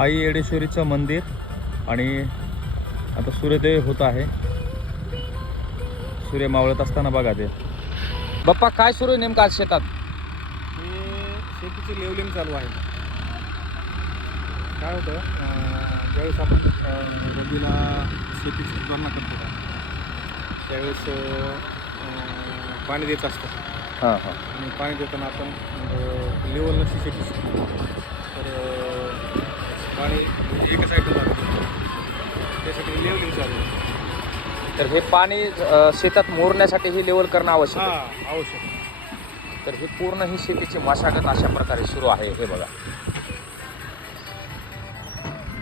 आई येडेश्वरीचं मंदिर आणि आता सूर्योदय होत आहे. सूर्य मावळत असताना बघा ते. बाप्पा काय सुरू आहे नेमकं आज शेतात? शेतीची लेवलिंग चालू आहे. काय होतं, ज्यावेळेस आपण रब्बीला शेतीची सुधारणा करतो का त्यावेळेस पाणी द्यायचं असतं. हां हां. आणि पाणी देताना आपण लेवल नसते शेतीची, तर पाणी एका साईडला लागतं, त्यासाठी लेवलिंग चालू आहे. तर हे पाणी शेतात मोरण्यासाठी ही लेवल करणं आवश्यक आहे. हां, आवश्यक. तर ही पूर्ण ही शेतीची मशागत अशा प्रकारे सुरू आहे. हे बघा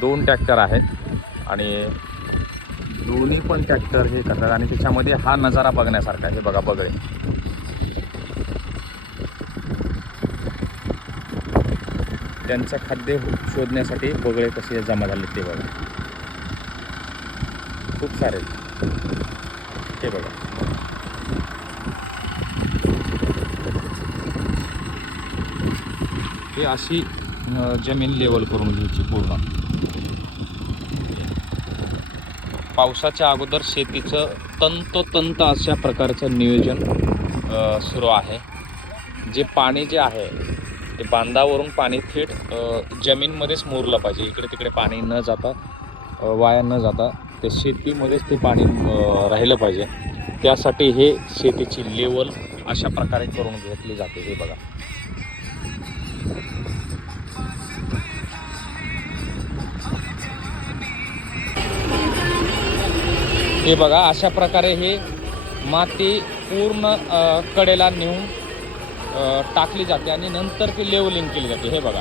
2 ट्रॅक्टर आहेत आणि दोन्ही पण ट्रॅक्टर हे करतात आणि त्याच्यामध्ये हा नजारा बघण्यासारखा. हे बघा बगळे. त्यांचं खाद्य शोधण्यासाठी बगळे कसे जमा झाले ते बघा. खूप सारे. हे बघा. हे अशी जमीन लेवल करून घ्यायची पूर्ण. पावसाच्या अगोदर शेतीचं तंतोतंत अशा प्रकारचं नियोजन सुरू आहे. जे पाणी जे आहे ते बांधावरून पाणी थेट जमीनमध्येच मुरलं पाहिजे. इकडे तिकडे पाणी न जाता, वाया न जाता ते शेतीमध्येच ते पाणी राहिलं पाहिजे. त्यासाठी हे शेतीची लेवल अशा प्रकारे करून घेतली जाते. हे बघा. हे बघा अशा प्रकारे हे माती पूर्ण कडेला नेऊन टाकली जाते आणि नंतर ती लेवलिंग केली जाते. हे बघा.